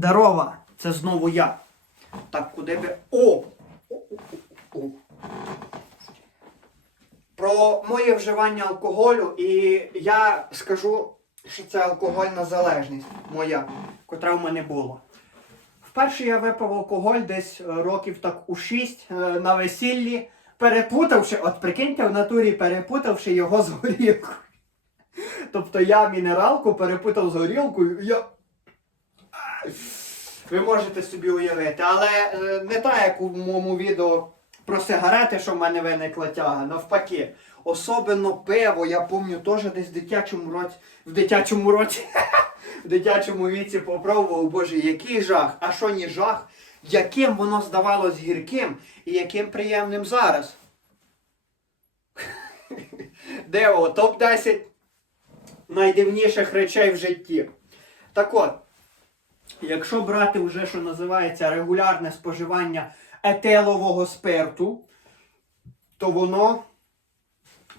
Дарова, це знову я. Так, куди би. О! О, о, о. Про моє вживання алкоголю, і я скажу, що це алкогольна залежність моя, котра в мене була. Вперше я випив алкоголь десь е, років так у 6 на весіллі, перепутавши, от прикиньте, в натурі перепутавши його з горілкою. Тобто я мінералку перепутав з горілкою, і я. Ви можете собі уявити, але е, не так, як у моєму відео про сигарети, що в мене виникла тяга. Навпаки, особливо пиво, я пам'ятаю теж десь в дитячому році, в дитячому році, в дитячому віці попробував, боже, який жах, а що ні жах, яким воно здавалось гірким і яким приємним зараз. Део, топ-10 найдивніших речей в житті. Так от, якщо брати вже, що називається, регулярне споживання етилового спирту, то воно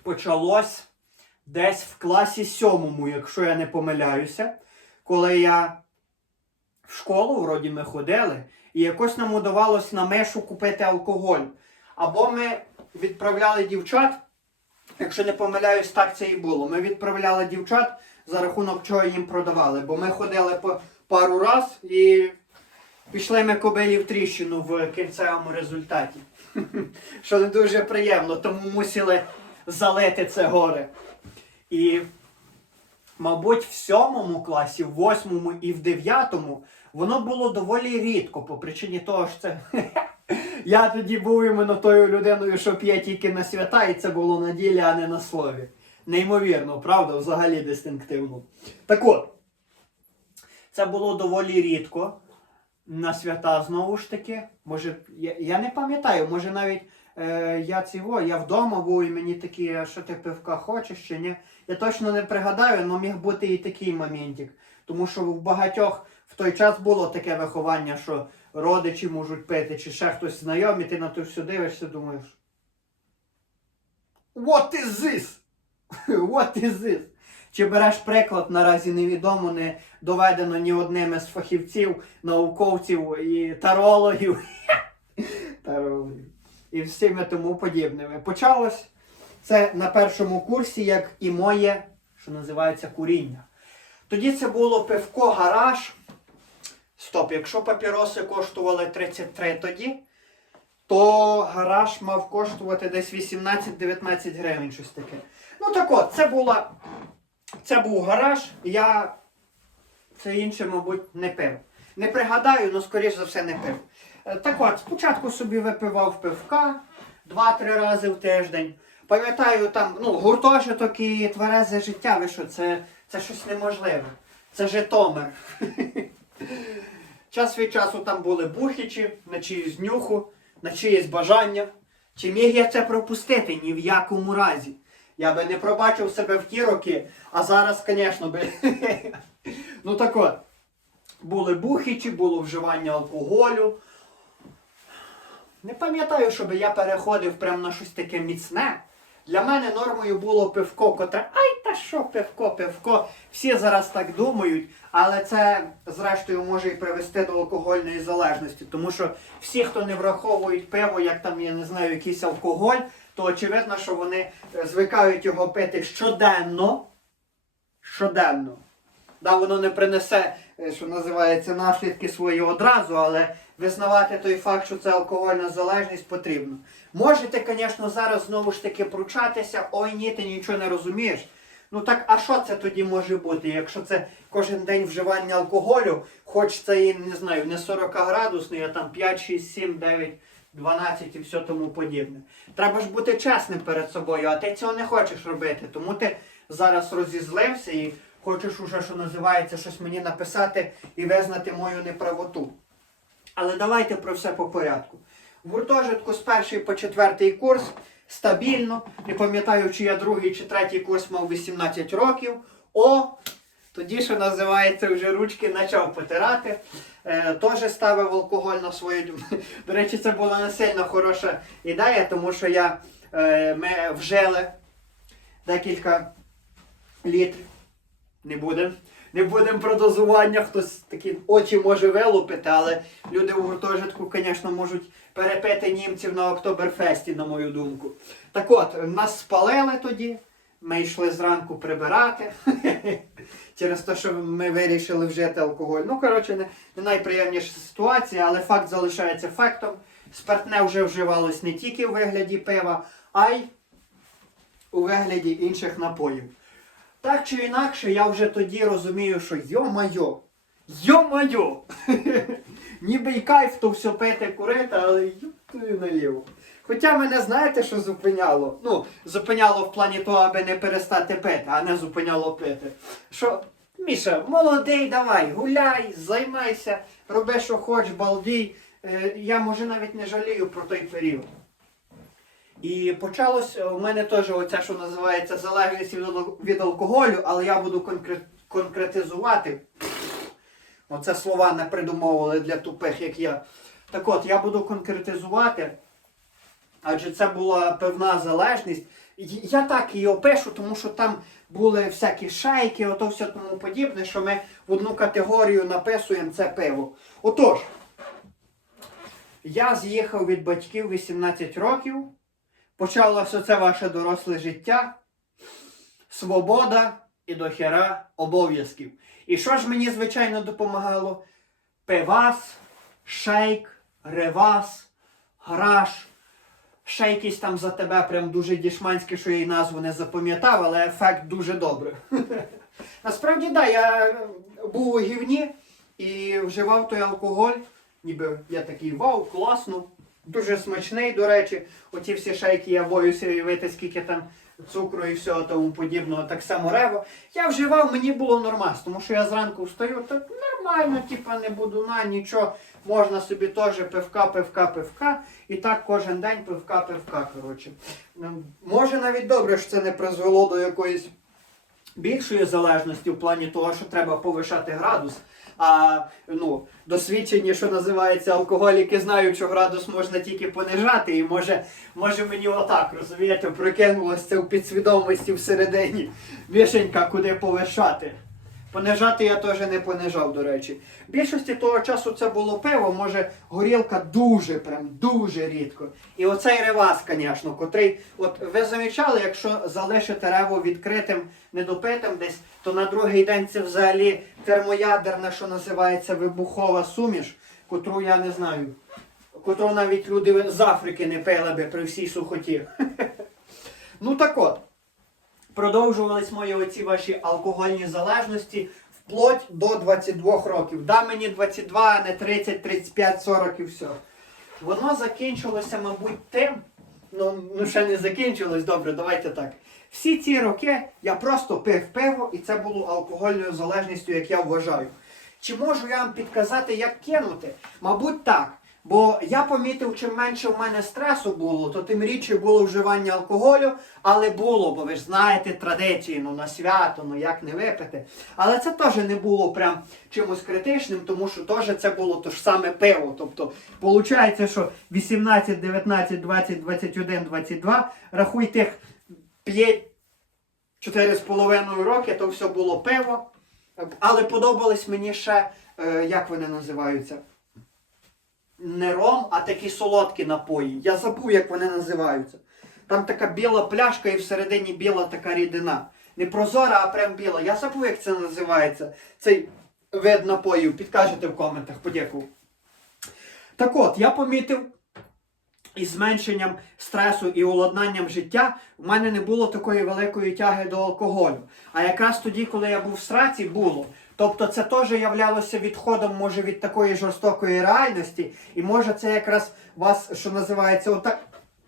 почалось десь в класі сьомому, якщо я не помиляюся, коли я в школу вроді ми ходили, і якось нам удавалось на мешу купити алкоголь. Або ми відправляли дівчат, якщо не помиляюсь, так це і було. Ми відправляли дівчат, за рахунок чого їм продавали. Бо ми ходили по пару раз і пішли ми кобилі в тріщину в кінцевому результаті. Що не дуже приємно, тому мусили залити це горе. І, мабуть, в сьомому класі, в восьмому і в дев'ятому воно було доволі рідко, по причині того, що це. Я тоді був іменно тою людиною, що п'є тільки на свята, і це було на ділі, а не на слові. Неймовірно, правда, взагалі дистинктивно. Так от, це було доволі рідко. На свята знову ж таки. Може, я, я не пам'ятаю, може навіть е, я цього, я вдома був і мені такі, що ти пивка хочеш чи ні. Я точно не пригадаю, але міг бути і такий моментик. Тому що в багатьох в той час було таке виховання, що родичі можуть пити, чи ще хтось знайомий, ти на то все дивишся, думаєш. What is this? What is this? Чи береш приклад, наразі невідомо, не доведено ні одним із фахівців, науковців і тарологів. тарологів. І всіми тому подібними. Почалось це на першому курсі, як і моє, що називається куріння. Тоді це було пивко гараж. Стоп, якщо папіроси коштували 33 тоді, то гараж мав коштувати десь 18-19 гривень, щось таке. Ну так от, це була. Це був гараж, я це інше, мабуть, не пив. Не пригадаю, але скоріш за все не пив. Е, Так от, спочатку собі випивав пивка два-три рази в тиждень. Пам'ятаю, там, ну, гуртожиток і тверезе життя, ви що, це, це щось неможливе. Це Житомир. Час від часу там були бухічі, на чиюсь нюху, на чиєсь бажання. Чи міг я це пропустити? Ні в якому разі. Я би не пробачив себе в ті роки, а зараз, звісно, би. ну так от, були бухічі, було вживання алкоголю. Не пам'ятаю, щоб я переходив прямо на щось таке міцне. Для мене нормою було пивко, котре. Ай, та що пивко, пивко. Всі зараз так думають, але це, зрештою, може і привести до алкогольної залежності. Тому що всі, хто не враховують пиво, як там, я не знаю, якийсь алкоголь, то очевидно, що вони е, звикають його пити щоденно. Щоденно. Да, воно не принесе, е, що називається, наслідки свої одразу, але визнавати той факт, що це алкогольна залежність, потрібно. Можете, звісно, зараз знову ж таки пручатися, ой ні, ти нічого не розумієш. Ну так, а що це тоді може бути, якщо це кожен день вживання алкоголю, хоч це і не знаю, не 40 градусний, а там 5, 6, 7, 9, 12 і все тому подібне. Треба ж бути чесним перед собою, а ти цього не хочеш робити. Тому ти зараз розізлився і хочеш уже, що називається, щось мені написати і визнати мою неправоту. Але давайте про все по порядку. В гуртожитку з перший по четвертий курс стабільно. Не пам'ятаю, чи я другий чи третій курс мав 18 років. О! Тоді, що називається, вже ручки почав потирати. Е, Теж ставив алкоголь на свою. До речі, це була не сильно хороша ідея, тому що я, е, ми вжили декілька літрів. Не буде. не будемо про дозування, хтось такі очі може вилупити, але люди у гуртожитку, звісно, можуть перепити німців на Октоберфесті, на мою думку. Так от, нас спалили тоді, ми йшли зранку прибирати. Через те, що ми вирішили вжити алкоголь. Ну, коротше, не, не найприємніша ситуація, але факт залишається фактом. Спиртне вже вживалось не тільки у вигляді пива, а й у вигляді інших напоїв. Так чи інакше, я вже тоді розумію, що йо-майо, йо-майо! Ніби й кайф то все пити, курити, але юптую наліво. Хоча мене знаєте, що зупиняло? Ну, зупиняло в плані того, аби не перестати пити, а не зупиняло пити. Що, Міша, молодий, давай, гуляй, займайся, роби, що хоч, балдій. Е, я може навіть не жалію про той період. І почалось у мене теж оця, що називається залежність від, алкоголю, але я буду конкре- конкретизувати. Оце слова не придумовували для тупих, як я. Так от, я буду конкретизувати, адже це була певна залежність. Я так її опишу, тому що там були всякі шайки, ото все тому подібне, що ми в одну категорію написуємо це пиво. Отож, я з'їхав від батьків 18 років. Почалося це ваше доросле життя, свобода і дохера обов'язків. І що ж мені, звичайно, допомагало? Пивас, шейк, ревас, гараж. Ще якийсь там за тебе прям дуже дішманський, що я її назву не запам'ятав, але ефект дуже добрий. Насправді, так, да, я був у гівні і вживав той алкоголь. Ніби я такий вау, класно. Дуже смачний, до речі. Оці всі шейки я боюся уявити, скільки там цукру і всього тому подібного, так само рево. Я вживав, мені було нормально, тому що я зранку встаю, так нормально, типа не буду на нічого. Можна собі теж пивка, пивка, пивка. І так кожен день пивка, пивка. Коротше. Може навіть добре, що це не призвело до якоїсь більшої залежності в плані того, що треба повишати градус. А ну, досвідчені, що називається, алкоголіки знають, що градус можна тільки понижати, і може, може мені отак, розумієте, прокинулося в підсвідомості всередині. Вішенька, куди повишати. Понижати я теж не понижав, до речі. В більшості того часу це було пиво, може горілка дуже, прям дуже рідко. І оцей ревас, звісно, котрий, от ви замічали, якщо залишите рево відкритим, недопитим десь, то на другий день це взагалі термоядерна, що називається вибухова суміш, котру я не знаю, котру навіть люди з Африки не пили би при всій сухоті. Ну так от продовжувались мої оці ваші алкогольні залежності вплоть до 22 років. Да, мені 22, а не 30, 35, 40 і все. Воно закінчилося, мабуть, тим. Ну, ну ще не закінчилось, добре, давайте так. Всі ці роки я просто пив пиво, і це було алкогольною залежністю, як я вважаю. Чи можу я вам підказати, як кинути? Мабуть, так. Бо я помітив, чим менше в мене стресу було, то тим рідше було вживання алкоголю, але було, бо ви ж знаєте традиції, ну на свято, ну як не випити. Але це теж не було прям чимось критичним, тому що теж це було то ж саме пиво. Тобто, виходить, що 18, 19, 20, 21, 22, рахуй тих 5, 4,5 роки, то все було пиво. Але подобались мені ще, е, як вони називаються? Не ром, а такі солодкі напої. Я забув, як вони називаються. Там така біла пляшка і всередині біла така рідина. Не прозора, а прям біла. Я забув, як це називається. Цей вид напоїв. Підкажете в коментах, подякую. Так от, я помітив, із зменшенням стресу і уладнанням життя в мене не було такої великої тяги до алкоголю. А якраз тоді, коли я був в сраці, було. Тобто це теж являлося відходом, може, від такої жорстокої реальності, і може це якраз вас, що називається, отак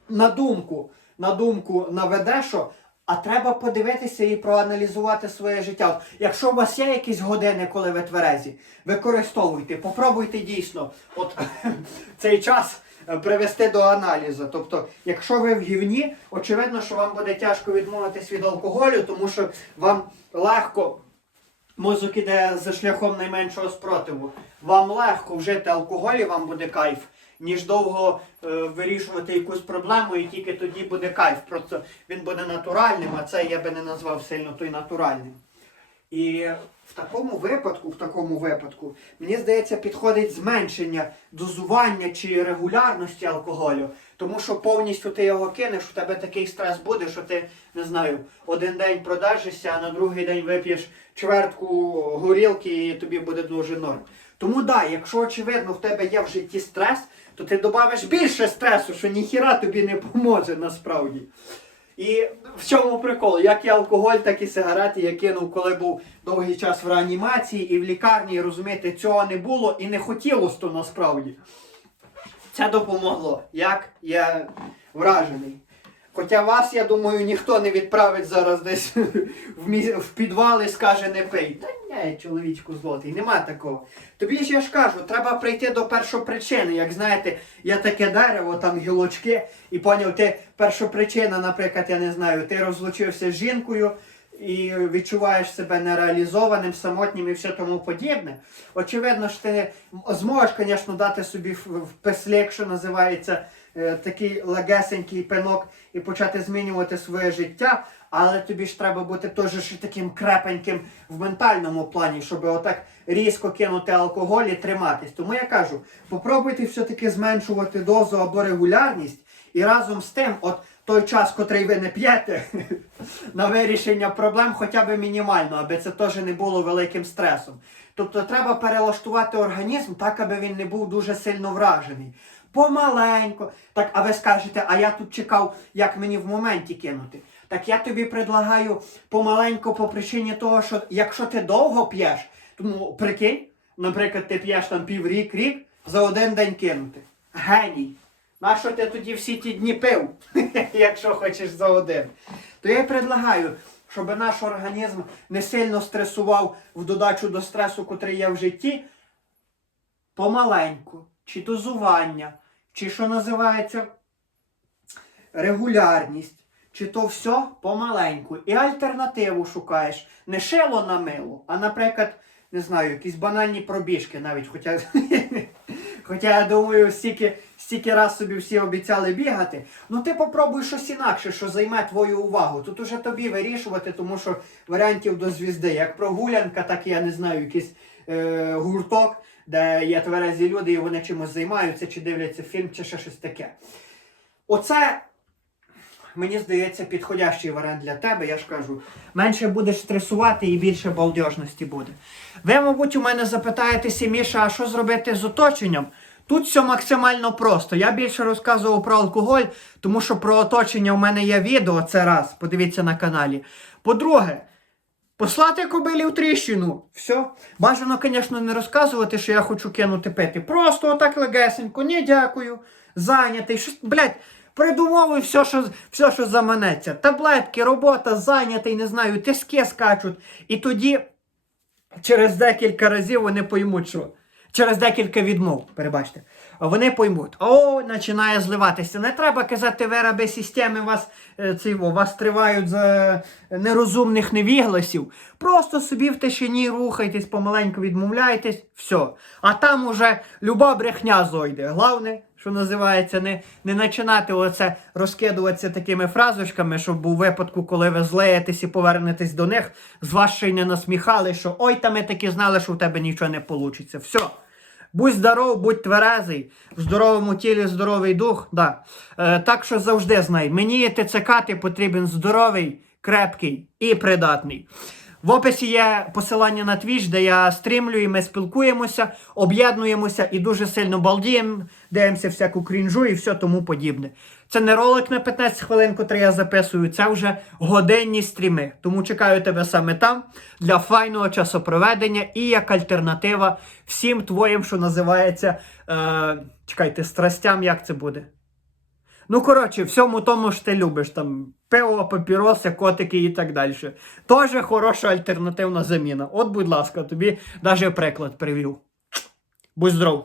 на думку, на думку наведе, що а треба подивитися і проаналізувати своє життя. Якщо у вас є якісь години, коли ви тверезі, використовуйте, попробуйте дійсно от цей час е, привести до аналізу. Тобто, якщо ви в гівні, очевидно, що вам буде тяжко відмовитись від алкоголю, тому що вам легко. Мозок іде за шляхом найменшого спротиву. Вам легко вжити алкоголь, і вам буде кайф, ніж довго е, вирішувати якусь проблему, і тільки тоді буде кайф. Просто він буде натуральним, а це я би не назвав сильно той натуральним. І в такому випадку, в такому випадку, мені здається, підходить зменшення дозування чи регулярності алкоголю. Тому що повністю ти його кинеш, у тебе такий стрес буде, що ти, не знаю, один день продержишся, а на другий день вип'єш чвертку горілки і тобі буде дуже норм. Тому да, якщо очевидно в тебе є в житті стрес, то ти додавиш більше стресу, що ніхіра тобі не поможе насправді. І в чому прикол? Як і алкоголь, так і сигарети я кинув, коли був довгий час в реанімації і в лікарні, розумієте, цього не було і не хотілося то насправді. Це допомогло. Як я вражений. Хоча вас, я думаю, ніхто не відправить зараз десь в, мі... в підвал і скаже не пий. Та ні, чоловічку злотий, нема такого. Тобі ж я ж кажу, треба прийти до першопричини. Як знаєте, є таке дерево, там гілочки, і поняв, ти першопричина, наприклад, я не знаю, ти розлучився з жінкою і відчуваєш себе нереалізованим, самотнім і все тому подібне. Очевидно, що ти зможеш, звісно, дати собі в песлек, що називається такий легесенький пинок, і почати змінювати своє життя. Але тобі ж треба бути теж таким крепеньким в ментальному плані, щоб отак різко кинути алкоголь і триматись. Тому я кажу, попробуйте все-таки зменшувати дозу або регулярність, і разом з тим, от той час, котрий ви не п'єте, на вирішення проблем хоча б мінімально, аби це теж не було великим стресом. Тобто треба перелаштувати організм так, аби він не був дуже сильно вражений. Помаленько. Так, а ви скажете, а я тут чекав, як мені в моменті кинути. Так я тобі предлагаю помаленько по причині того, що якщо ти довго п'єш, тому прикинь, наприклад, ти п'єш там піврік, рік, за один день кинути. Геній. Нащо ти тоді всі ті дні пив, якщо хочеш за один? То я предлагаю, щоб наш організм не сильно стресував в додачу до стресу, котрий є в житті, помаленьку, чи дозування, чи що називається регулярність, чи то все помаленьку. І альтернативу шукаєш не шило на мило, а, наприклад, не знаю, якісь банальні пробіжки навіть. Хоча, хоча я думаю, стільки, стільки раз собі всі обіцяли бігати. Ну ти попробуй щось інакше, що займе твою увагу. Тут уже тобі вирішувати, тому що варіантів до звізди, як прогулянка, так я не знаю, якийсь е, гурток, де є тверезі люди і вони чимось займаються, чи дивляться фільм, чи ще щось таке. Оце, мені здається, підходящий варіант для тебе, я ж кажу. Менше будеш стресувати і більше балдежності буде. Ви, мабуть, у мене запитаєтеся, Міша, а що зробити з оточенням? Тут все максимально просто. Я більше розказував про алкоголь, тому що про оточення у мене є відео, це раз, подивіться на каналі. По-друге, Послати кобилі в тріщину. Все. Бажано, звісно, не розказувати, що я хочу кинути пити. Просто отак легесенько, ні, дякую. Зайнятий. Що, блядь, придумовуй все, що, все, що заманеться. Таблетки, робота, зайнятий, не знаю, тиски скачуть. І тоді через декілька разів вони поймуть, що. Через декілька відмов, перебачте, вони поймуть, о, починає зливатися. Не треба казати, ви раби системи вас, е, ці, о, вас тривають за нерозумних невігласів. Просто собі в тишині рухайтесь, помаленьку відмовляйтесь, все. А там уже люба брехня зойде. Головне, що називається, не, не починати оце розкидуватися такими фразочками, щоб у випадку, коли ви злеєтесь і повернетесь до них, з вас ще й не насміхали, що ой, та ми таки знали, що в тебе нічого не вийде. Все. Будь здоров, будь тверезий, в здоровому тілі здоровий дух. Да. Е, так що завжди знай, мені ТЦК ти потрібен здоровий, крепкий і придатний. В описі є посилання на Twitch, де я стрімлю і ми спілкуємося, об'єднуємося і дуже сильно балдіємо, дивимося всяку крінжу і все тому подібне. Це не ролик на 15 хвилин, котрий я записую, це вже годинні стріми. Тому чекаю тебе саме там для файного часопроведення і як альтернатива всім твоїм, що називається. Е, чекайте, страстям, як це буде? Ну, коротше, всьому тому, що ти любиш, там пиво, папіроси, котики і так далі. Тоже хороша альтернативна заміна. От, будь ласка, тобі навіть приклад привів. Будь здоров!